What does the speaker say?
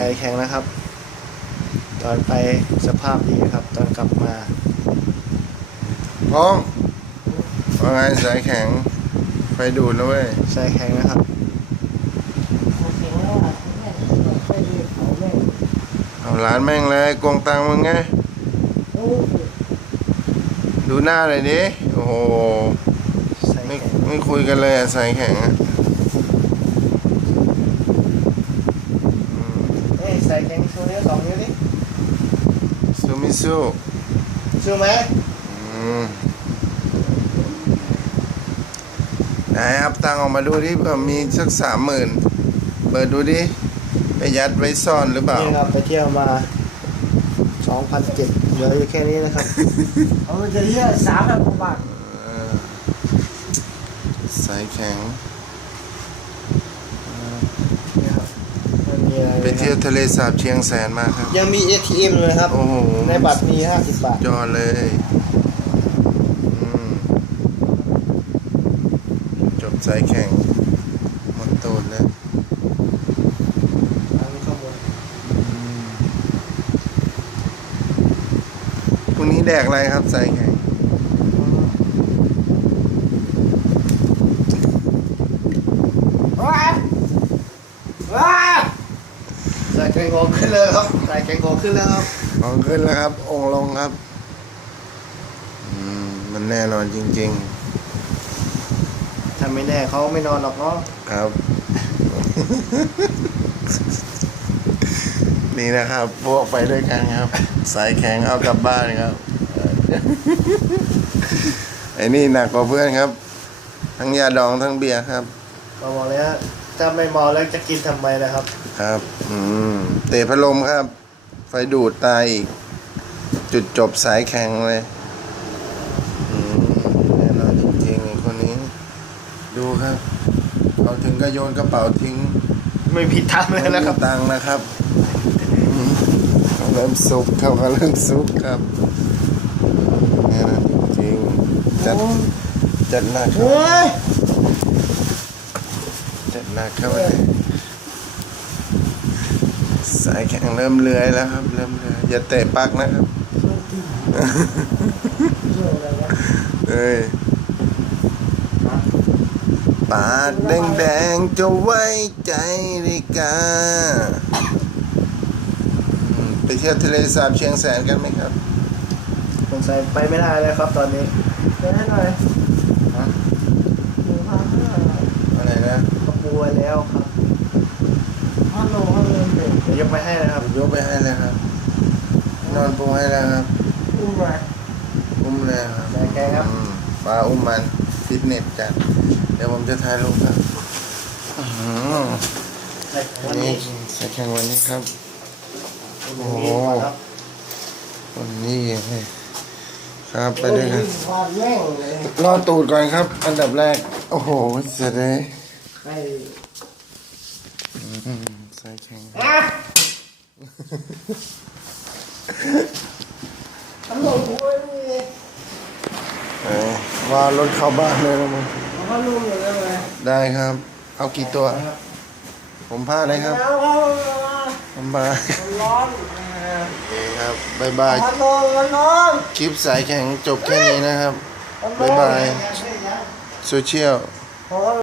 ส่แข็งนะครับ ตอนไปสภาพดีครับ ตอนกลับมาพงว่าไงสายแข็งไฟดูดนะเว้ยใส่แข็งนะครับเอาร้านแม่งเลยกวงตังมึงไงดูหน้าเลยดิโอ้โหใส่ไม่แข็งไม่คุยกันเลยอะสายแข็งอะอืม เอ้ยใส่แข็งชูนิ้วสองนิ้วดิ ซูมิซูชูไหมอืมไหนครับตังออกมาดูดิเผื่อมีสักสามหมื่นเปิดดูดิไปยัดไว้ซ่อนหรือเปล่านี่ครับไปเที่ยวมา2,007เหลืออยู่แค่นี้นะครับเอาจะเรียกสามพันกว่าบาทเออสายแข็ง นี่ครับมันมีอะไร ไป เที่ยวทะเลสาบเชียงแสนมาครับ ยังมี ATM เลยครับ โอ้โหในบัตรมี 50 บาท ยอดเลยอืมจบสายแข่งหมดตูดเลยอันนี้ข้อมูลพรุ่งนี้แดกอะไรครับสายแข่งว้าว้าใส่แข็งโกขึ้นเลยครับใส่แข็งโกขึ้นแล้วครับของขึ้นแล้วครับ องค์ลงครับ อืม มันแน่นอนจริง ถ้าไม่แน่เขาไม่นอนหรอกเนาะๆ ครับ นี่นะครับ พวกไปด้วยกันครับ สายแข็งเอากลับบ้านครับ ไอ้นี่หนักกว่าเพื่อนครับ ทั้งยาดองทั้งเบียร์ครับมาบอกเลยฮะ ถ้าไม่เมอแล้วจะกินทำไมนะครับ ครับ อืม เตะพัดลมครับ ไฟดูดตายอีก จุดจบสายแข็งเลย อืมแน่นอนจริงๆไอ้คนนี้ ดูครับ เขาถึงก็โยนกระเป๋าทิ้งไม่ผิดทางเลยนะครับไม่มีตังค์นะครับอืมเขาเริ่มซุกครับเขาเริ่มซุกครับแน่นอนจริงๆจัดจัดหนักครับ เฮ้ยจัดห นักครับวันนี้สายแข็งเริ่มเลื้อยแล้วครับ เริ่มเลื้อยอย่าเตะปักนะครับเอ้ยปากแดงๆจะไว้ใจได้กาอืมไปเที่ยวทะเลสาบเชียงแสนกันไหมครับ สงสัยไปไม่ได้เลยครับตอนนี้เดี๋ยวให้หน่อย ฮะ หนึ่งพันห้า อะไรนะ เขาปู ไว้แล้วครับฮัลโหลฮัลโหลเด็กเดี๋ยวยกไปให้นะครับยกไปให้เลยครับ นอนปูให้แล้วครับ อุ้มมาอุ้มเลยครับแบกแกครับอืมปลาอุ้มมันฟิตเนสจัดเดี๋ยวผมจะถ่ายรูปครับอื้อหือวันนี้ใส่แข่งวันนี้ครับ โอ้โหวันนี้เลยครับไปด้วยกันความแย่งเลยรอตูดก่อนครับ อันดับแรก โอ้โหเสร็จเลย ไอ้ใส่แข่งอะฮัลโหลกูไอ้นี่เอ้ยว่ารถเข้าบ้านเลยนะมึงเอาฮัลโหลอยู่แล้วไงได้ครับ เอากี่ตัว ผมพาเลยครับเอาเอาผมพาเอาร้อนโอเคครับบายบายฮัลโหลมันร้อนคลิปสายแข่งจบแค่นี้นะครับบ๊ายบาย โซเชียลเพราะว่า